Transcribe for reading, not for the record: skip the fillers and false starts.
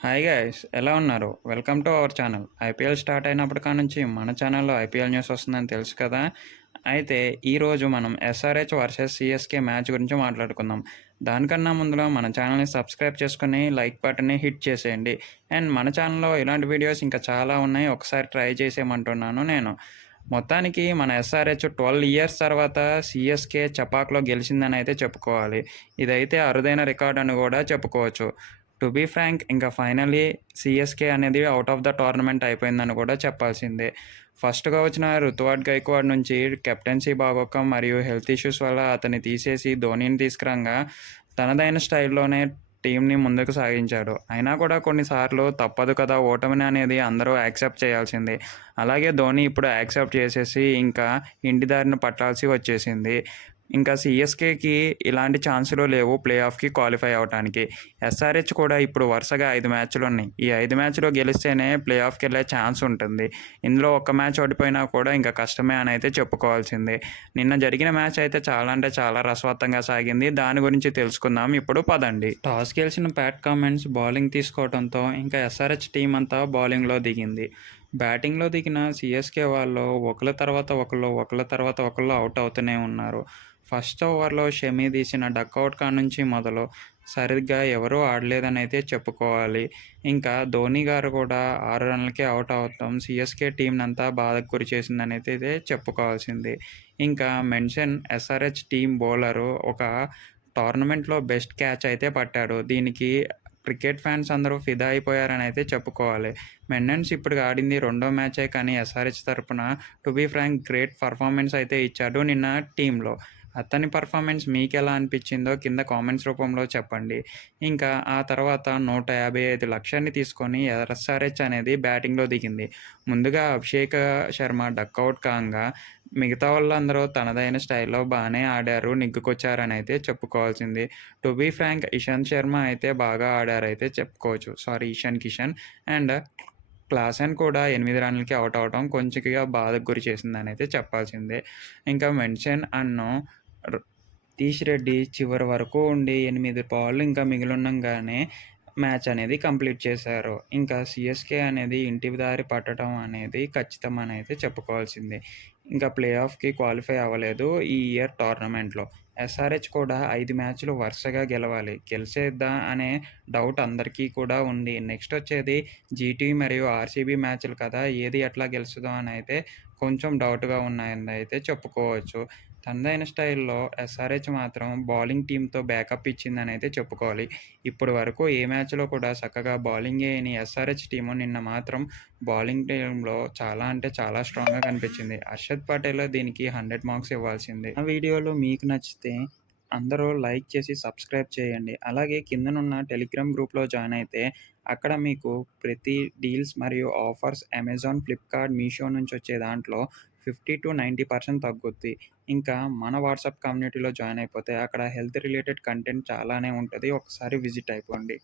Hi guys ఎలా ఉన్నారు? Welcome to our channel. IPL start అయినప్పటి కానుంచి మన ఛానల్‌లో ఐపీఎల్ న్యూస్ వస్తుందని తెలుసు కదా! అయితే ఈరోజు మనం ఎస్ఆర్‌హెచ్ వర్సెస్ సీఎస్‌కే మ్యాచ్ గురించి మాట్లాడుకుందాం. దానికన్నా ముందుగా మన ఛానల్‌ని సబ్స్క్రైబ్ చేసుకొని లైక్ బటన్‌ని హిట్ చేసేయండి. అండ్ మన ఛానల్‌లో ఇలాంటి వీడియోస్ ఇంకా చాలా ఉన్నాయి. ఒకసారి ట్రై చేసేయమంటున్నాను నేను. మొత్తానికి మన ఎస్ఆర్‌హెచ్ 12 ఇయర్స్ తర్వాత సీఎస్‌కే చపాక్‌లో గెలిచిందని అయితే చెప్పుకోవాలి. ఇదైతే అరుదైన రికార్డ్ అని కూడా చెప్పుకోవచ్చు. టు బీ ఫ్రాంక్ ఇంకా ఫైనల్లీ సీఎస్‌కే అనేది ఔట్ ఆఫ్ ద టోర్నమెంట్ అయిపోయిందని కూడా చెప్పాల్సిందే. ఫస్ట్‌గా వచ్చిన రుతురాజ్ గైక్వాడ్ నుంచి కెప్టెన్సీ బాగోక మరియు హెల్త్ ఇష్యూస్ వల్ల అతన్ని తీసేసి ధోనీని తీసుకురంగా తనదైన స్టైల్‌లోనే టీమ్‌ని ముందుకు సాగించాడు. అయినా కూడా కొన్నిసార్లు తప్పదు కదా! ఓటమిని అనేది అందరూ యాక్సెప్ట్ చేయాల్సిందే. అలాగే ధోనీ ఇప్పుడు యాక్సెప్ట్ చేసేసి ఇంకా ఇంటి దారిన పట్టాల్సి వచ్చేసింది. ఇంకా సీఎస్‌కేకి ఇలాంటి ఛాన్సులు లేవు ప్లే ఆఫ్‌కి క్వాలిఫై అవ్వటానికి. ఎస్ఆర్‌హెచ్ కూడా ఇప్పుడు వరుసగా 5 మ్యాచ్‌లున్నాయి. ఈ 5 మ్యాచ్‌లో గెలిస్తేనే ప్లే ఆఫ్‌కెళ్ళే ఛాన్స్ ఉంటుంది. ఇందులో ఒక్క మ్యాచ్ ఓడిపోయినా కూడా ఇంకా కష్టమే అని అయితే చెప్పుకోవాల్సిందే. నిన్న జరిగిన మ్యాచ్ అయితే చాలా అంటే చాలా రసవత్తంగా సాగింది. దాని గురించి తెలుసుకుందాం ఇప్పుడు పదండి. టాస్ గెలిచిన ప్యాట్ కమిన్స్ బౌలింగ్ తీసుకోవడంతో ఇంకా ఎస్ఆర్‌హెచ్ టీం అంతా బౌలింగ్‌లో దిగింది. బ్యాటింగ్‌లో దిగిన సీఎస్‌కే వాళ్ళు ఒకళ్ళ తర్వాత ఒకళ్ళు ఔట్ అవుతూనే ఉన్నారు. ఫస్ట్ ఓవర్‌లో షమి తీసిన డకౌట్ కాడ్నుంచి మొదలు సరిగ్గా ఎవరూ ఆడలేదనైతే చెప్పుకోవాలి. ఇంకా ధోనీ గారు కూడా 6 రన్‌లకే ఔట్ అవ్వటం సీఎస్‌కే టీమ్‌నంతా బాధకు గురిచేసిందనైతే చెప్పుకోవాల్సిందే. ఇంకా మెన్షన్ ఎస్ఆర్‌హెచ్ టీమ్ బౌలరు ఒక టోర్నమెంట్‌లో బెస్ట్ క్యాచ్ అయితే పట్టాడు. దీనికి క్రికెట్ ఫ్యాన్స్ అందరూ ఫిదా అయిపోయారనైతే చెప్పుకోవాలి. మెండన్స్ ఇప్పుడు ఆడింది రెండో మ్యాచే కానీ ఎస్ఆర్‌హెచ్ తరపున to be frank great performance అయితే ఇచ్చాడు నిన్న టీమ్‌లో. అతని పర్ఫార్మెన్స్ మీకెలా అనిపించిందో కింద కామెంట్స్ రూపంలో చెప్పండి. ఇంకా ఆ తర్వాత 155 లక్షల్ని తీసుకొని ఎస్ఆర్‌హెచ్ అనేది బ్యాటింగ్‌లో దిగింది. ముందుగా అభిషేక్ శర్మ డకౌట్ కాంగా మిగతా వాళ్ళందరూ తనదైన స్టైల్‌లో బానే ఆడారు, నెగ్గుకొచ్చారనైతే చెప్పుకోవాల్సింది. To be frank Ishant Sharma అయితే బాగా ఆడారైతే చెప్పుకోవచ్చు. Sorry Ishan Kishan and Klaasen కూడా 8 రన్‌లకి ఔట్ అవ్వడం కొంచెంగా బాధకు గురి చేసిందనైతే చెప్పాల్సిందే. ఇంకా మెన్షన్ అన్ను సతీష్ రెడ్డి చివరి వరకు ఉండి 8 బాల్లు ఇంకా మిగిలుండంగానే మ్యాచ్ అనేది కంప్లీట్ చేశారు. ఇంకా సీఎస్‌కే అనేది ఇంటి దారి పట్టడం అనేది ఖచ్చితమని అయితే చెప్పుకోవాల్సిందే. ఇంకా ప్లే ఆఫ్‌కి క్వాలిఫై అవ్వలేదు ఈ ఇయర్ టోర్నమెంట్‌లో. ఎస్ఆర్‌హెచ్ కూడా 5 మ్యాచ్‌లు వరుసగా గెలవాలి. గెలిచేద్దా అనే డౌట్ అందరికీ కూడా ఉంది. నెక్స్ట్ వచ్చేది జీటీ మరియు ఆర్సీబీ మ్యాచ్‌లు కదా! ఏది ఎట్లా గెలుస్తదో అనైతే కొంచెం డౌట్‌గా ఉన్నాయని అయితే చెప్పుకోవచ్చు. తనదైన స్టైల్‌లో ఎస్ఆర్‌హెచ్ మాత్రం బౌలింగ్ టీమ్‌తో బ్యాకప్ ఇచ్చిందనైతే చెప్పుకోవాలి. ఇప్పటి వరకు ఏ మ్యాచ్‌లో కూడా చక్కగా బౌలింగ్ ఎయని ఎస్ఆర్‌హెచ్ టీము నిన్న మాత్రం బౌలింగ్ టీమ్‌లో చాలా అంటే చాలా స్ట్రాంగ్‌గా కనిపించింది. హర్షద్ పటేల్ దీనికి 100 మార్క్స్ ఇవ్వాల్సిందే. ఆ వీడియోలు మీకు నచ్చితే అందరూ లైక్ చేసి సబ్స్క్రైబ్ చేయండి. అలాగే కిందనున్న టెలిగ్రామ్ గ్రూప్‌లో జాయిన్ అయితే అక్కడ మీకు ప్రతి డీల్స్ మరియు ఆఫర్స్ అమెజాన్, ఫ్లిప్‌కార్ట్, మీషో నుంచి వచ్చే దాంట్లో 50-90% తగ్గుద్ది. ఇంకా మన వాట్సాప్ కమ్యూనిటీలో జాయిన్ అయిపోతే అక్కడ హెల్త్ రిలేటెడ్ కంటెంట్ చాలానే ఉంటది. ఒకసారి విజిట్ అయిపోండి.